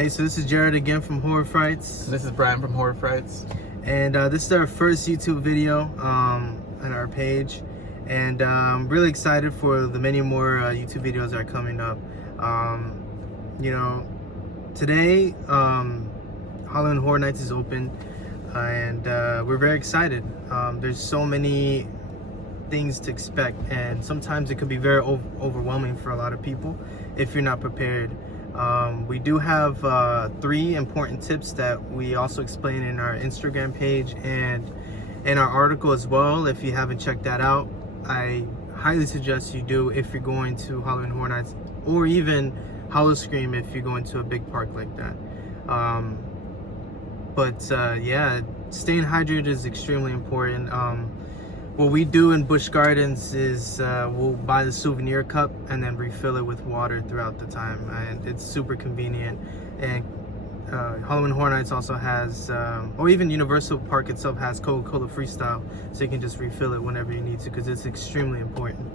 Hey, so this is Jared again from Horror Frights. This is Brian from Horror Frights. And this is our first YouTube video on our page. And I'm really excited for the many more YouTube videos that are coming up. Today, Halloween Horror Nights is open. And we're very excited. There's so many things to expect. And sometimes it can be very overwhelming for a lot of people if you're not prepared. We do have 3 important tips that we also explain in our Instagram page and in our article as well. If you haven't checked that out, I highly suggest you do if you're going to Halloween Horror Nights, or even Howl-O-Scream if you're going to a big park like that. Yeah, staying hydrated is extremely important. What we do in Busch Gardens is we'll buy the souvenir cup and then refill it with water throughout the time, and it's super convenient. And Halloween Horror Nights also has, or even Universal Park itself has Coca-Cola Freestyle, so you can just refill it whenever you need to, because it's extremely important.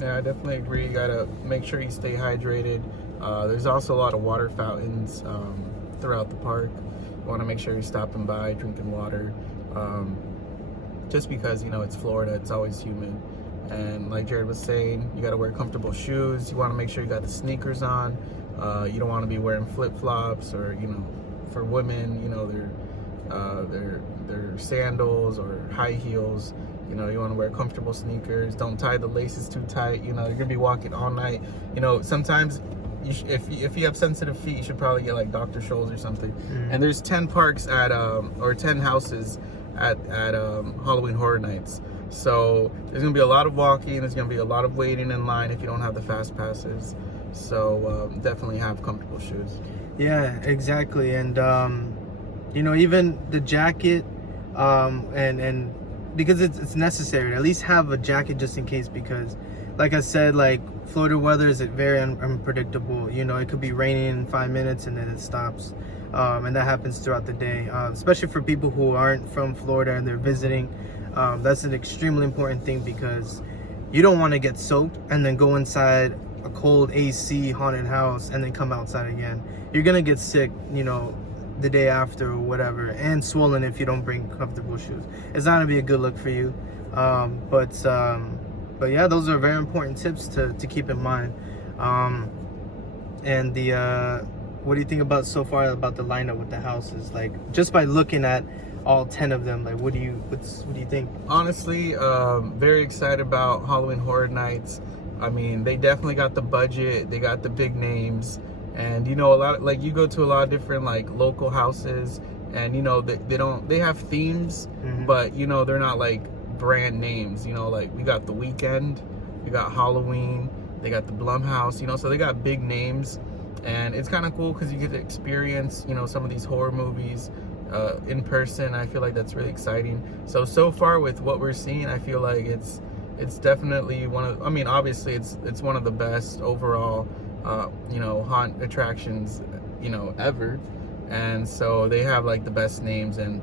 Yeah, I definitely agree. You gotta make sure you stay hydrated. There's also a lot of water fountains throughout the park. You want to make sure you're stopping by, drinking water. Just because, you know, it's Florida, it's always humid. And like Jared was saying, you got to wear comfortable shoes. You want to make sure you got the sneakers on. You don't want to be wearing flip-flops, or, you know, for women, you know, their sandals or high heels. You know, you want to wear comfortable sneakers. Don't tie the laces too tight. You know, you're going to be walking all night. You know, sometimes if you have sensitive feet, you should probably get like Dr. Scholl's or something. And there's 10 parks at, or 10 houses at Halloween Horror Nights. So there's gonna be a lot of walking, there's gonna be a lot of waiting in line if you don't have the fast passes. So definitely have comfortable shoes. Yeah, exactly. And you know, even the jacket, and because it's necessary to at least have a jacket just in case, because like I said, like Florida weather is very unpredictable. You know, it could be raining in 5 minutes and then it stops. And that happens throughout the day, especially for people who aren't from Florida and they're visiting. That's an extremely important thing, because you don't want to get soaked and then go inside a cold AC haunted house and then come outside again. You're gonna get sick, you know, the day after or whatever, and swollen if you don't bring comfortable shoes. It's not gonna be a good look for you. But yeah, those are very important tips to keep in mind. What do you think about so far about the lineup with the houses? Like, just by looking at all 10 of them, like, what do you think? Honestly, very excited about Halloween Horror Nights. I mean, they definitely got the budget, they got the big names, and you know, a lot, like, you go to a lot of different like local houses, and you know, they have themes, but you know, they're not like brand names. You know, like we got The Weeknd, we got Halloween, they got the Blumhouse, you know, so they got big names. And it's kind of cool because you get to experience, you know, some of these horror movies in person. I feel like that's really exciting. So far with what we're seeing, I feel like it's definitely one of, I mean, obviously it's one of the best overall, you know, haunt attractions, you know, ever. And so they have like the best names, and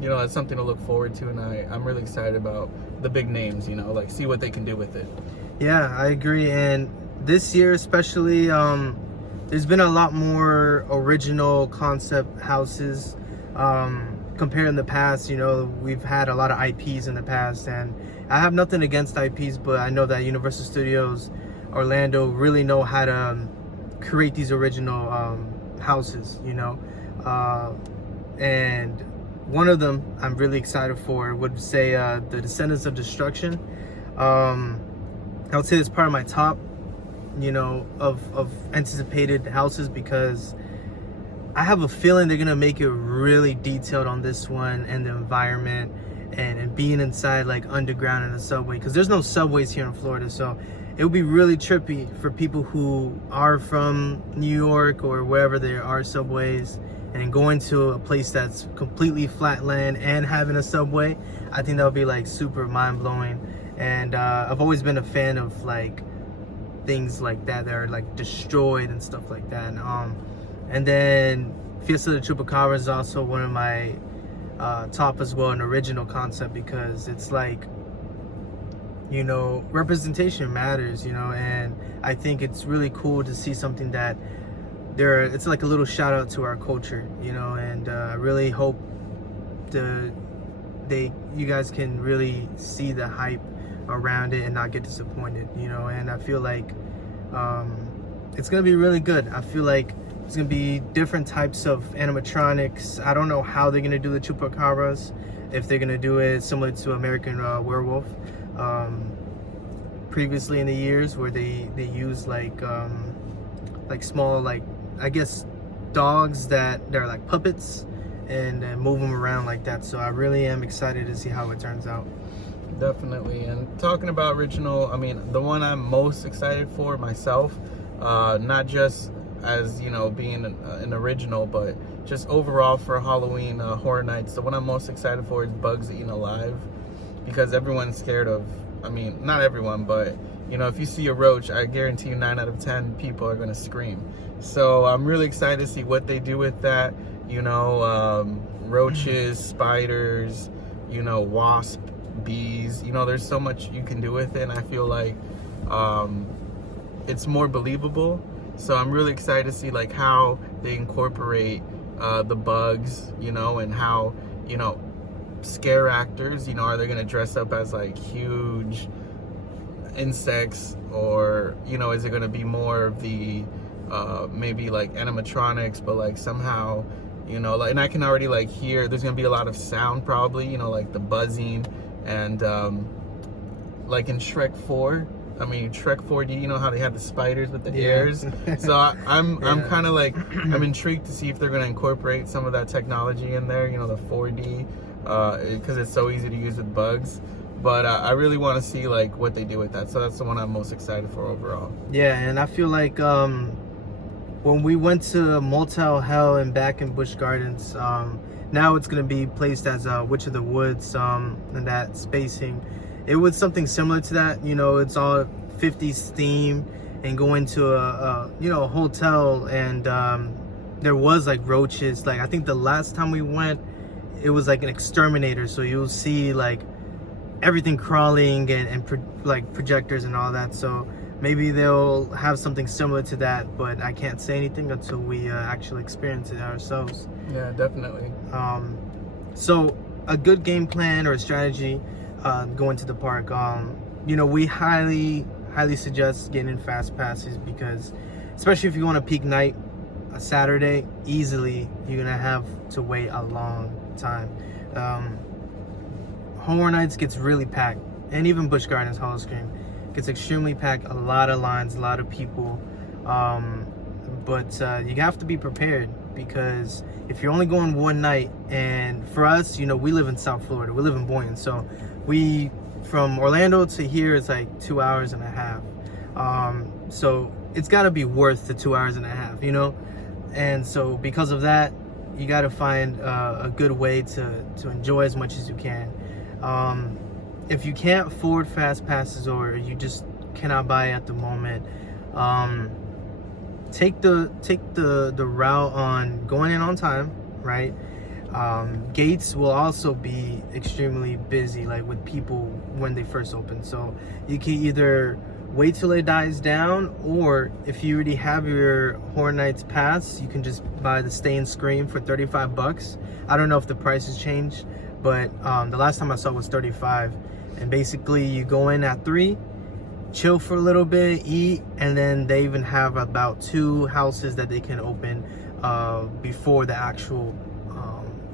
you know, it's something to look forward to. And I'm really excited about the big names, you know, like see what they can do with it. Yeah, I agree. And this year especially, there's been a lot more original concept houses compared in the past. You know, we've had a lot of IPs in the past, and I have nothing against IPs, but I know that Universal Studios Orlando really know how to create these original houses, you know. And one of them I'm really excited for would say the Descendants of Destruction. I would say it's part of my top, you know, of anticipated houses, because I have a feeling they're gonna make it really detailed on this one, and the environment, and being inside like underground in the subway, because there's no subways here in Florida. So it would be really trippy for people who are from New York or wherever there are subways, and going to a place that's completely flat land and having a subway. I think that would be like super mind-blowing. And I've always been a fan of like things like that are like destroyed and stuff like that. And then Fiesta de Chupacabra is also one of my top as well, an original concept, because it's like, you know, representation matters, you know, and I think it's really cool to see something that it's like a little shout out to our culture, you know, and I really hope you guys can really see the hype around it and not get disappointed, you know. And I feel like it's gonna be really good. I feel like there's gonna be different types of animatronics. I don't know how they're gonna do the chupacabras, if they're gonna do it similar to American Werewolf previously in the years, where they use like small, like, I guess, dogs that they're like puppets and move them around like that. So I really am excited to see how it turns out. Definitely. And talking about original, I mean, the one I'm most excited for myself, not just as, you know, being an original, but just overall for Halloween Horror Nights, the one I'm most excited for is Bugs Eaten Alive, because everyone's scared of, I mean, not everyone, but, you know, if you see a roach, I guarantee you 9 out of 10 people are going to scream. So I'm really excited to see what they do with that. You know, roaches, spiders, you know, wasp, bees, you know, there's so much you can do with it, and I feel like it's more believable. So I'm really excited to see like how they incorporate the bugs, you know, and how, you know, scare actors, you know, are they going to dress up as like huge insects, or, you know, is it going to be more of the maybe like animatronics, but like somehow, you know, like, and I can already like hear there's going to be a lot of sound probably, you know, like the buzzing, and like in Shrek 4, I mean, Shrek 4D, you know how they have the spiders with the ears? So I'm kind of like, I'm intrigued to see if they're going to incorporate some of that technology in there, you know, the 4D, because it's so easy to use with bugs. But I really want to see like what they do with that. So that's the one I'm most excited for overall. Yeah, and I feel like when we went to Motel Hell and back in Busch Gardens, now it's going to be placed as Witch of the Woods, and that spacing. It was something similar to that, you know, it's all 50s theme, and going to a you know, a hotel, and there was like roaches. Like, I think the last time we went, it was like an exterminator, so you'll see like everything crawling and like projectors and all that. So maybe they'll have something similar to that, but I can't say anything until we actually experience it ourselves. Yeah, definitely. So a good game plan or a strategy going to the park, you know, we highly suggest getting fast passes, because especially if you want a peak night, a Saturday, easily you're gonna have to wait a long time. Horror Nights gets really packed, and even Busch Gardens Howl-O-Scream gets extremely packed, a lot of lines, a lot of people, but you have to be prepared, because if you're only going one night, and for us, you know, we live in South Florida, we live in Boynton, so we, from Orlando to here, it's like 2 hours and a half, so it's got to be worth the 2 hours and a half, you know. And so because of that, you got to find a good way to enjoy as much as you can. If you can't afford fast passes, or you just cannot buy at the moment, take the route on going in on time, right? Gates will also be extremely busy, like with people when they first open, so you can either wait till it dies down, or if you already have your Horror Nights pass, you can just buy the Stay and Scream for $35. I don't know if the price has changed, but the last time I saw it was $35, and basically you go in at 3, chill for a little bit, eat, and then they even have about 2 houses that they can open before the actual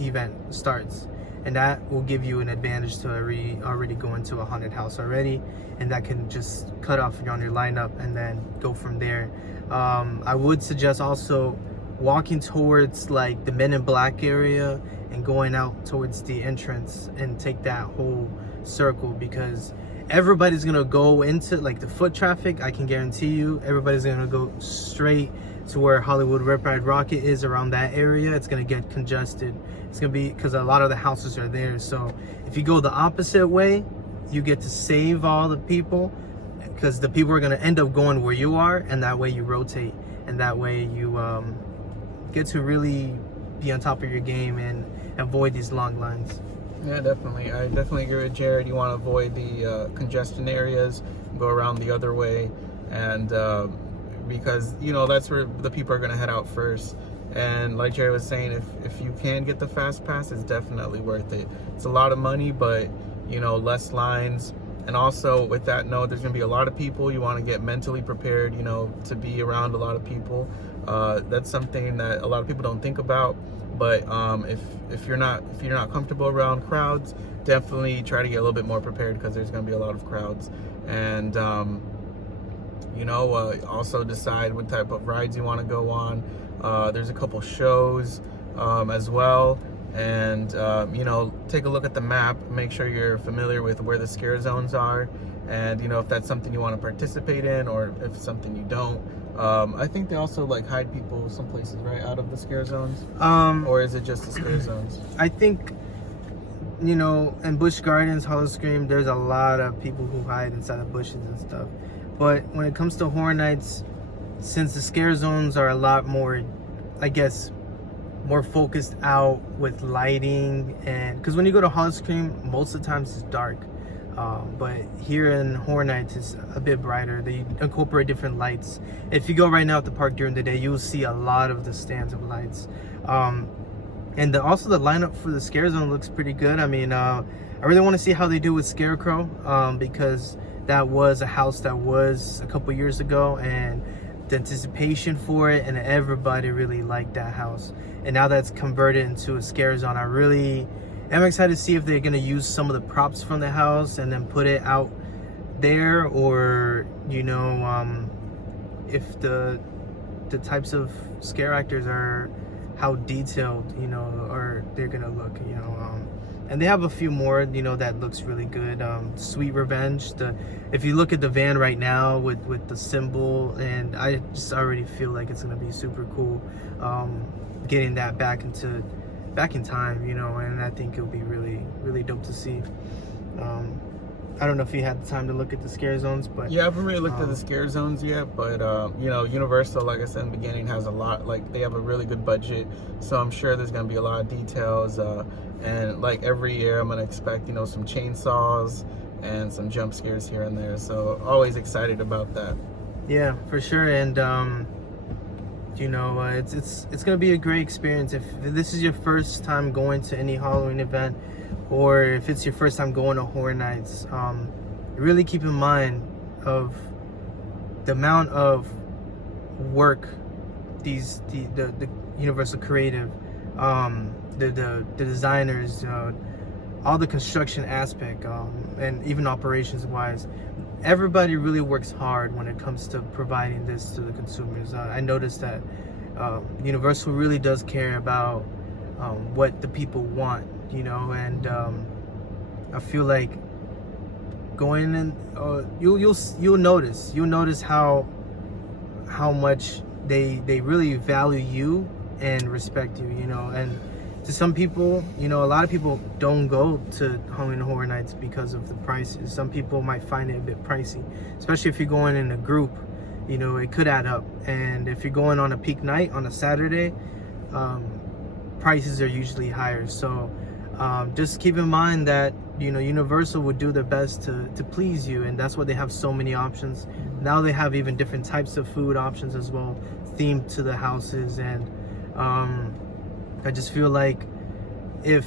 event starts, and that will give you an advantage to already go into a haunted house already, and that can just cut off on your lineup and then go from there. I would suggest also walking towards like the Men in Black area and going out towards the entrance and take that whole circle, because everybody's gonna go into like the foot traffic. I can guarantee you everybody's gonna go straight to where Hollywood Rip Ride Rocket is, around that area. It's gonna get congested. It's gonna be because a lot of the houses are there. So if you go the opposite way, you get to save all the people, because the people are gonna end up going where you are, and that way you rotate, and that way you get to really be on top of your game and avoid these long lines. Yeah, definitely. I definitely agree with Jared. You want to avoid the congestion areas, go around the other way, and because you know that's where the people are going to head out first. And like Jerry was saying, if you can get the fast pass, it's definitely worth it. It's a lot of money, but you know, less lines. And also with that note, there's gonna be a lot of people. You want to get mentally prepared, you know, to be around a lot of people. That's something that a lot of people don't think about. But if you're not comfortable around crowds, definitely try to get a little bit more prepared, because there's gonna be a lot of crowds. And you know, also decide what type of rides you want to go on. There's a couple shows as well. And you know, take a look at the map, make sure you're familiar with where the scare zones are, and you know, if that's something you want to participate in, or if it's something you don't. I think they also like hide people some places, right, out of the scare zones, or is it just the scare zones? I think, you know, in Busch Gardens, Howl-O-Scream, there's a lot of people who hide inside of bushes and stuff. But when it comes to Horror Nights, since the scare zones are a lot more, I guess, more focused out with lighting, and because when you go to Howl-O-Scream, most of the times it's dark, but here in Horror Nights it's a bit brighter. They incorporate different lights. If you go right now at the park during the day, you'll see a lot of the stands of lights, and also the lineup for the scare zone looks pretty good. I mean, I really want to see how they do with Scarecrow, because that was a house that was a couple years ago, and the anticipation for it, and everybody really liked that house. And now that's converted into a scare zone, I really am excited to see if they're going to use some of the props from the house and then put it out there, or you know, if the types of scare actors are, how detailed, you know, or they're gonna look, you know. And they have a few more, you know, that looks really good. Sweet Revenge, if you look at the van right now with the symbol, and I just already feel like it's gonna be super cool, getting that back in time, you know. And I think it'll be really dope to see. I don't know if you had the time to look at the scare zones, but yeah, I haven't really looked at the scare zones yet. But you know, Universal, like I said in the beginning, has a lot. Like, they have a really good budget, so I'm sure there's gonna be a lot of details. And like every year, I'm gonna expect, you know, some chainsaws and some jump scares here and there. So always excited about that. Yeah, for sure. And you know, it's gonna be a great experience. If this is your first time going to any Halloween event, or if it's your first time going to Horror Nights, really keep in mind of the amount of work the Universal Creative, the designers, all the construction aspect, and even operations wise, everybody really works hard when it comes to providing this to the consumers. I noticed that Universal really does care about what the people want, you know. And I feel like going in, you'll notice how much they really value you and respect you, you know. And to some people, you know, a lot of people don't go to Halloween Horror Nights because of the prices. Some people might find it a bit pricey, especially if you're going in a group, you know, it could add up. And if you're going on a peak night on a Saturday, prices are usually higher. So just keep in mind that, you know, Universal would do their best to please you, and that's why they have so many options. Now they have even different types of food options as well, themed to the houses. And I just feel like if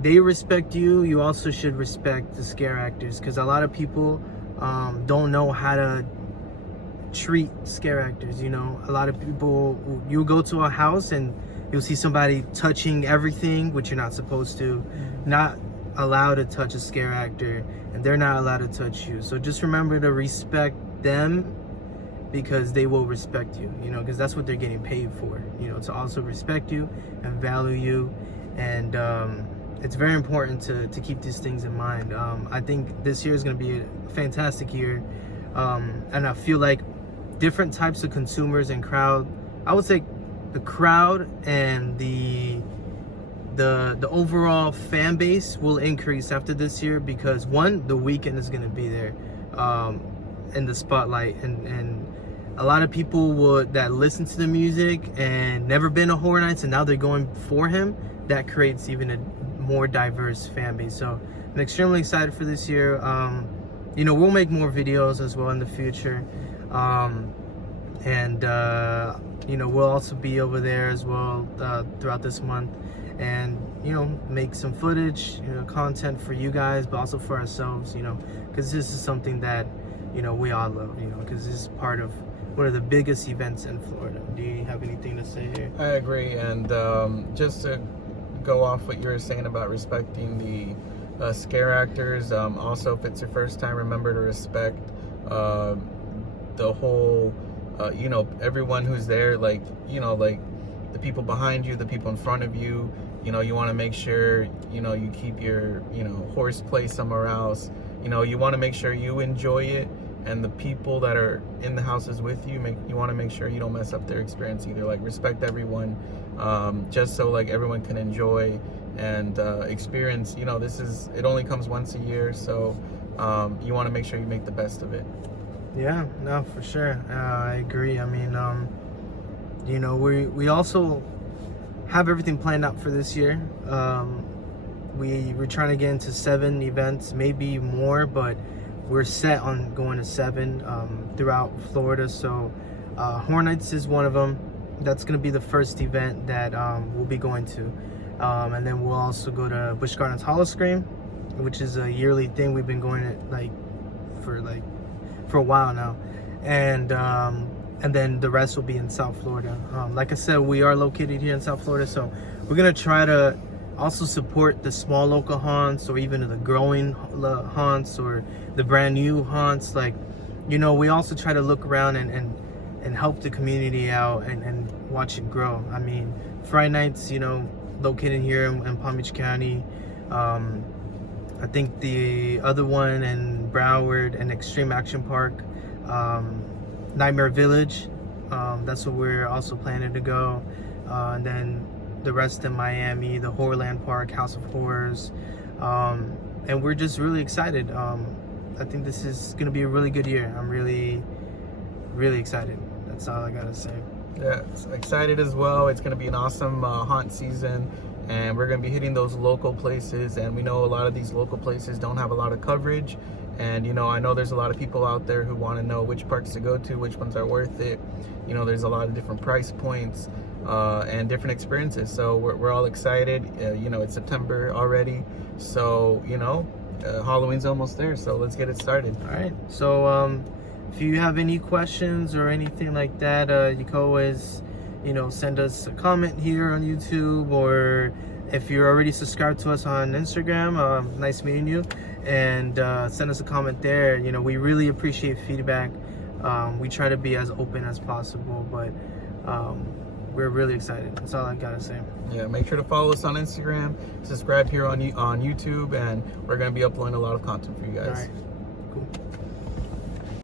they respect you, you also should respect the scare actors, because a lot of people don't know how to treat scare actors, you know. A lot of people, you go to a house and you'll see somebody touching everything, which you're not supposed to, not allowed to touch a scare actor, and they're not allowed to touch you. So just remember to respect them, because they will respect you, you know, because that's what they're getting paid for, you know, to also respect you and value you. And it's very important to keep these things in mind. I think this year is going to be a fantastic year, and I feel like different types of consumers and crowd, I would say the crowd and the overall fan base will increase after this year, because one, the weekend is going to be there in the spotlight, and a lot of people that listen to the music and never been to Horror Nights, and now they're going for him. That creates even a more diverse fan base. So I'm extremely excited for this year. You know, we'll make more videos as well in the future. And you know, we'll also be over there as well throughout this month, and you know, make some footage, you know, content for you guys, but also for ourselves, you know, because this is something that, you know, we all love, you know, because this is part of one of the biggest events in Florida. Do you have anything to say here? I agree, and just to go off what you were saying about respecting the scare actors, also if it's your first time, remember to respect the whole, you know, everyone who's there, like, you know, like the people behind you, the people in front of you. You know, you want to make sure, you know, you keep your, you know, horseplay somewhere else. You know, you want to make sure you enjoy it, and the people that are in the houses with you, you want to make sure you don't mess up their experience either. Like, respect everyone, just so like everyone can enjoy and experience. You know, it only comes once a year, so you want to make sure you make the best of it. Yeah, no, for sure. I agree. I mean, you know, we also have everything planned out for this year. We're trying to get into 7 events, maybe more, but we're set on going to 7 throughout Florida. So Horror Nights is one of them. That's going to be the first event that we'll be going to. And then we'll also go to Busch Gardens Howl-O-Scream, which is a yearly thing. We've been going for a while now. And then the rest will be in South Florida. Like I said, we are located here in South Florida, so we're going to try to also support the small local haunts, or even the growing haunts, or the brand new haunts. Like, you know, we also try to look around and help the community out and watch it grow. I mean, Friday Nights, you know, located here in Palm Beach County. I think the other one in Broward and Extreme Action Park, Nightmare Village, that's where we're also planning to go. And then the rest in Miami, the Horrorland Park, House of Horrors, and we're just really excited. I think this is going to be a really good year. I'm really, really excited. That's all I gotta say. Yeah, excited as well. It's going to be an awesome haunt season, and we're going to be hitting those local places, and we know a lot of these local places don't have a lot of coverage. And, you know, I know there's a lot of people out there who want to know which parks to go to, which ones are worth it. You know, there's a lot of different price points and different experiences. So we're all excited. You know, it's September already. So, you know, Halloween's almost there. So let's get it started. All right. So if you have any questions or anything like that, you can always, you know, send us a comment here on YouTube, or if you're already subscribed to us on Instagram, nice meeting you, and send us a comment there. You know, we really appreciate feedback. We try to be as open as possible, but we're really excited. That's all I gotta say. Yeah, make sure to follow us on Instagram, subscribe here on YouTube, and we're going to be uploading a lot of content for you guys. All right, cool.